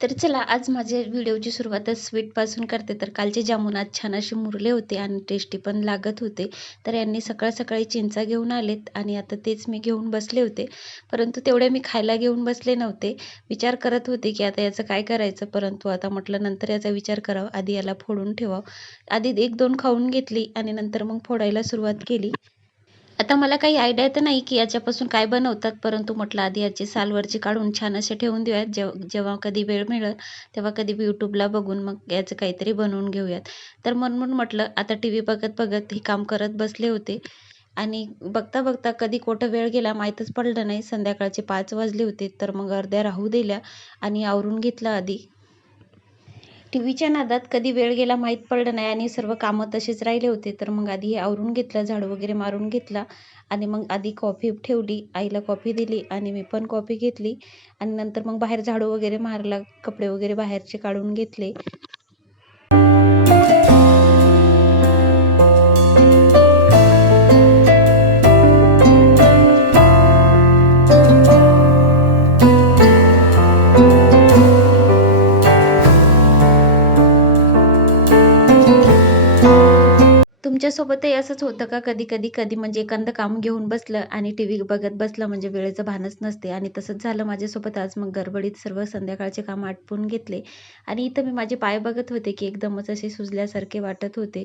तर चला आज माझ्या व्हिडिओची सुरुवातच स्वीटपासून करते. तर कालचे जामुन आज छान असे मुरले होते आणि टेस्टी पण लागत होते. तर यांनी सकाळ-सकाळी चिंचा घेऊन आलेत आणि आता तेच मी घेऊन बसले होते. परंतु तेवढे मी खायला घेऊन बसले नव्हते. विचार करत होते, की आता याचं काय करायचं? परंतु आता म्हटलं नंतर याचा विचार करावा. आधी याला फोडून ठेवावं. आधी 1-2 खाऊन घेतली आणि नंतर मग फोडायला सुरुवात केली. आता मला काही आयडिया तर नाही, की याच्यापासून काय बनवतात, परंतु म्हटलं आधी याची सालवरची काढून छान असे ठेवून देऊयात. जेव्हा कधी वेळ मिळेल, तेव्हा कधी YouTubeला बघून मग याचं काहीतरी बनवून घेऊयात. तर म्हणून म्हटलं आता टीव्ही बघत-बघत हे काम करत बसले होते आणि बघता-बघता कधी कुठं वेळ गेला माहीतच पडलं नाही. संध्याकाळचे 5 वाजले होते. तर मग अर्ध्या राहू दिल्या आणि आवरून घेतलं आधी. टीव्हीच्या नादात कधी वेळ गेला माहीत पडलं नाही आणि सर्व कामं तसेच राहिले होते. तर मग आधी हे आवरून घेतलं, झाडू वगैरे मारून घेतला आणि मग आधी कॉफी ठेवली. आईला कॉफी दिली आणि मी पण कॉफी घेतली आणि नंतर मग बाहेर झाडू वगैरे मारला, कपडे वगैरे बाहेरचे काढून घेतले. तुमच्यासोबतही असंच होतं का कधी-कधी? कधी म्हणजे एखादं काम घेऊन बसलं आणि टीव्ही बघत बसलं म्हणजे वेळेचं भानच नसते आणि तसंच झालं माझ्यासोबत आज. मग गडबडीत सर्व संध्याकाळचे कामं आटपून घेतले आणि इथं मी माझे पाय बघत होते, की एकदमच असे सुजल्यासारखे वाटत होते.